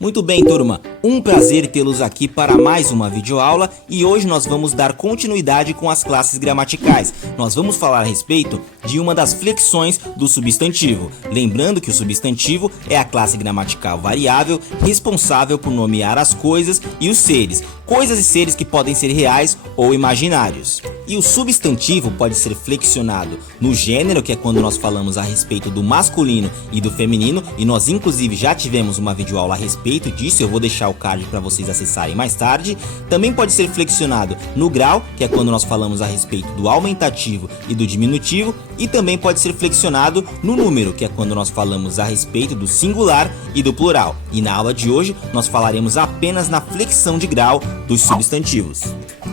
Muito bem, turma, um prazer tê-los aqui para mais uma videoaula e hoje nós vamos dar continuidade com as classes gramaticais. Nós vamos falar a respeito de uma das flexões do substantivo. Lembrando que o substantivo é a classe gramatical variável responsável por nomear as coisas e os seres. Coisas e seres que podem ser reais ou imaginários. E o substantivo pode ser flexionado no gênero, que é quando nós falamos a respeito do masculino e do feminino, e nós inclusive já tivemos uma videoaula a respeito disso, eu vou deixar o card para vocês acessarem mais tarde. Também pode ser flexionado no grau, que é quando nós falamos a respeito do aumentativo e do diminutivo, e também pode ser flexionado no número, que é quando nós falamos a respeito do singular e do plural. E na aula de hoje nós falaremos apenas na flexão de grau dos substantivos.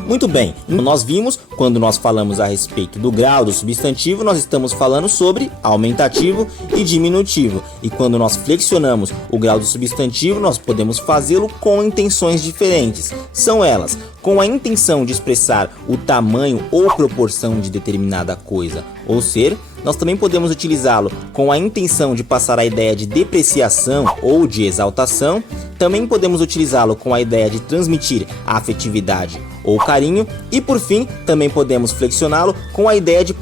Muito bem, nós vimos, quando nós falamos a respeito do grau do substantivo, nós estamos falando sobre aumentativo e diminutivo. E quando nós flexionamos o grau do substantivo, nós podemos fazê-lo com intenções diferentes. São elas, com a intenção de expressar o tamanho ou proporção de determinada coisa ou ser. Nós também podemos utilizá-lo com a intenção de passar a ideia de depreciação ou de exaltação. Também podemos utilizá-lo com a ideia de transmitir afetividade ou carinho. E por fim, também podemos flexioná-lo com a ideia de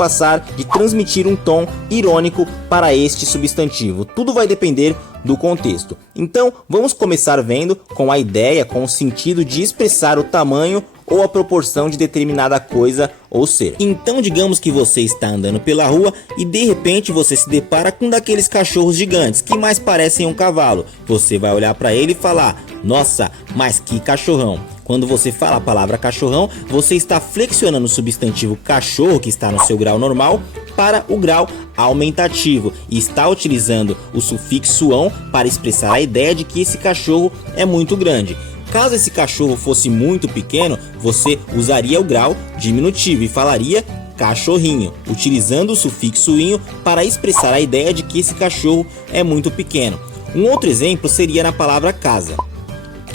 transmitir um tom irônico para este substantivo. Tudo vai depender do contexto. Então, vamos começar vendo com a ideia, com o sentido de expressar o tamanho ou a proporção de determinada coisa ou ser. Então, digamos que você está andando pela rua e de repente você se depara com um daqueles cachorros gigantes que mais parecem um cavalo. Você vai olhar para ele e falar: nossa, mas que cachorrão. Quando você fala a palavra cachorrão, você está flexionando o substantivo cachorro, que está no seu grau normal, para o grau aumentativo e está utilizando o sufixo ão para expressar a ideia de que esse cachorro é muito grande. Caso esse cachorro fosse muito pequeno, você usaria o grau diminutivo e falaria cachorrinho, utilizando o sufixo inho para expressar a ideia de que esse cachorro é muito pequeno. Um outro exemplo seria na palavra casa.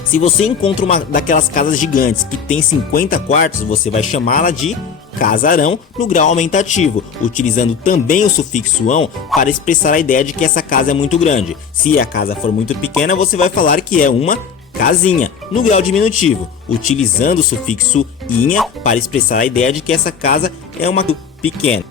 Se você encontra uma daquelas casas gigantes que tem 50 quartos, você vai chamá-la de casarão no grau aumentativo, utilizando também o sufixo ão para expressar a ideia de que essa casa é muito grande. Se a casa for muito pequena, você vai falar que é uma casinha no grau diminutivo, utilizando o sufixo inha para expressar a ideia de que essa casa é uma pequena.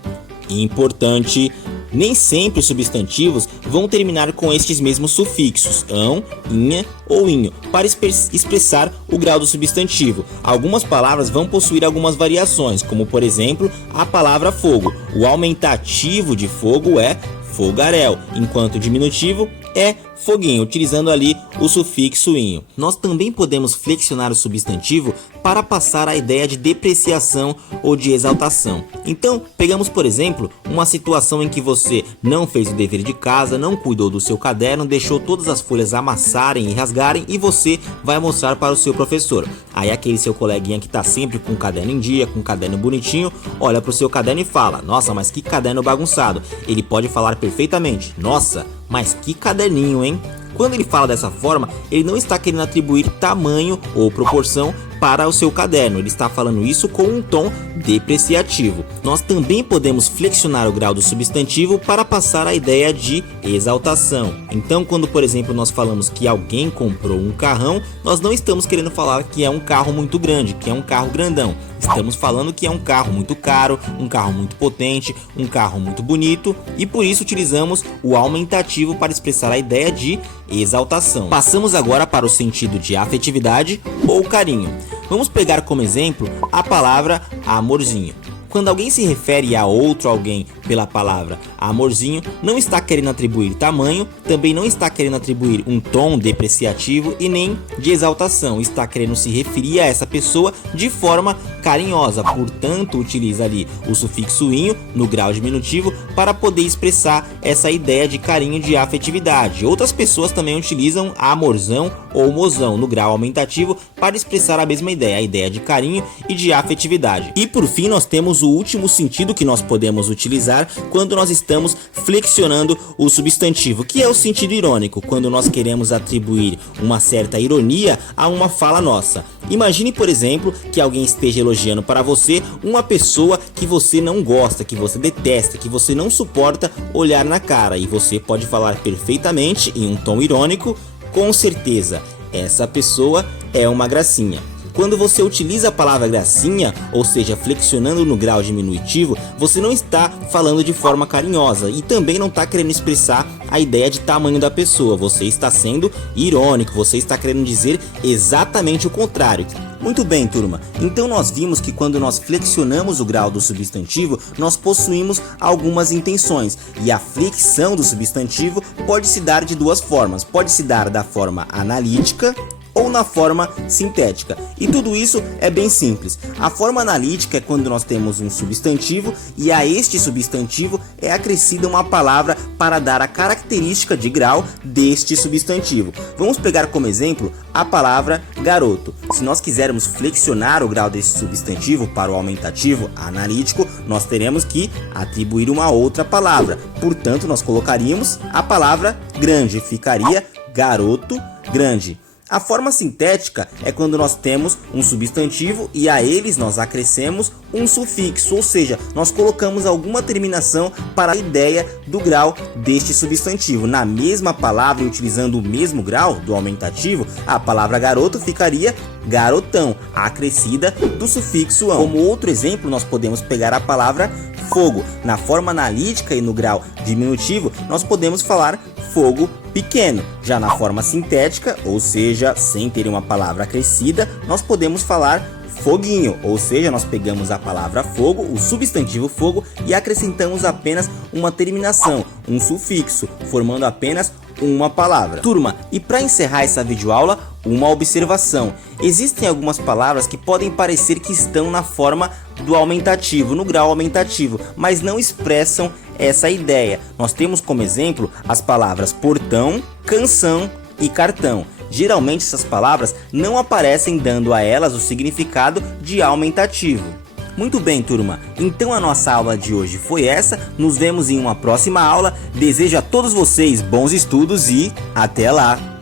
Importante, nem sempre os substantivos vão terminar com estes mesmos sufixos, ão, inha ou inho, para expressar o grau do substantivo. Algumas palavras vão possuir algumas variações, como por exemplo a palavra fogo. O aumentativo de fogo é fogaréu, enquanto o diminutivo é foguinho, utilizando ali o sufixo inho. Nós também podemos flexionar o substantivo para passar a ideia de depreciação ou de exaltação. Então, pegamos por exemplo uma situação em que você não fez o dever de casa, não cuidou do seu caderno, deixou todas as folhas amassarem e rasgarem e você vai mostrar para o seu professor. Aí aquele seu coleguinha que está sempre com o caderno em dia, com o caderno bonitinho, olha para o seu caderno e fala: nossa, mas que caderno bagunçado. Ele pode falar perfeitamente: nossa, mas que caderninho, hein? Quando ele fala dessa forma, ele não está querendo atribuir tamanho ou proporção para o seu caderno, ele está falando isso com um tom depreciativo. Nós também podemos flexionar o grau do substantivo para passar a ideia de exaltação. Então, quando por exemplo nós falamos que alguém comprou um carrão, nós não estamos querendo falar que é um carro muito grande, que é um carro grandão. Estamos falando que é um carro muito caro, um carro muito potente, um carro muito bonito, e por isso utilizamos o aumentativo para expressar a ideia de exaltação. Passamos agora para o sentido de afetividade ou carinho. Vamos pegar como exemplo a palavra amorzinho. Quando alguém se refere a outro alguém pela palavra amorzinho, não está querendo atribuir tamanho, também não está querendo atribuir um tom depreciativo e nem de exaltação, está querendo se referir a essa pessoa de forma carinhosa, portanto utiliza ali o sufixo inho no grau diminutivo para poder expressar essa ideia de carinho, de afetividade. Outras pessoas também utilizam amorzão ou mozão no grau aumentativo para expressar a mesma ideia, a ideia de carinho e de afetividade. E por fim nós temos o último sentido que nós podemos utilizar quando nós estamos flexionando o substantivo, que é o sentido irônico, quando nós queremos atribuir uma certa ironia a uma fala nossa. Imagine, por exemplo, que alguém esteja elogiando para você uma pessoa que você não gosta, que você detesta, que você não suporta olhar na cara, e você pode falar perfeitamente em um tom irônico Com certeza, essa pessoa é uma gracinha. Quando você utiliza a palavra gracinha, ou seja, flexionando no grau diminutivo, você não está falando de forma carinhosa e também não está querendo expressar a ideia de tamanho da pessoa. Você está sendo irônico, você está querendo dizer exatamente o contrário. Muito bem, turma. Então nós vimos que quando nós flexionamos o grau do substantivo, nós possuímos algumas intenções. E a flexão do substantivo pode se dar de duas formas. Pode se dar da forma analítica ou na forma sintética. E tudo isso é bem simples. A forma analítica é quando nós temos um substantivo e a este substantivo é acrescida uma palavra para dar a característica de grau deste substantivo. Vamos pegar como exemplo a palavra garoto. Se nós quisermos flexionar o grau desse substantivo para o aumentativo analítico, nós teremos que atribuir uma outra palavra. Portanto, nós colocaríamos a palavra grande, ficaria garoto grande. A forma sintética é quando nós temos um substantivo e a eles nós acrescemos um sufixo, ou seja, nós colocamos alguma terminação para a ideia do grau deste substantivo. Na mesma palavra e utilizando o mesmo grau do aumentativo, a palavra garoto ficaria garotão, acrescida do sufixo ão. Como outro exemplo, nós podemos pegar a palavra fogo. Na forma analítica e no grau diminutivo, nós podemos falar fogo pequeno. Já na forma sintética, ou seja, sem ter uma palavra acrescida, nós podemos falar foguinho, ou seja, nós pegamos a palavra fogo, o substantivo fogo, e acrescentamos apenas uma terminação, um sufixo, formando apenas uma palavra. Turma, e para encerrar essa videoaula, uma observação. Existem algumas palavras que podem parecer que estão na forma do aumentativo, no grau aumentativo, mas não expressam essa ideia. Nós temos como exemplo as palavras portão, canção e cartão. Geralmente essas palavras não aparecem dando a elas o significado de aumentativo. Muito bem, turma, então a nossa aula de hoje foi essa. Nos vemos em uma próxima aula. Desejo a todos vocês bons estudos e até lá!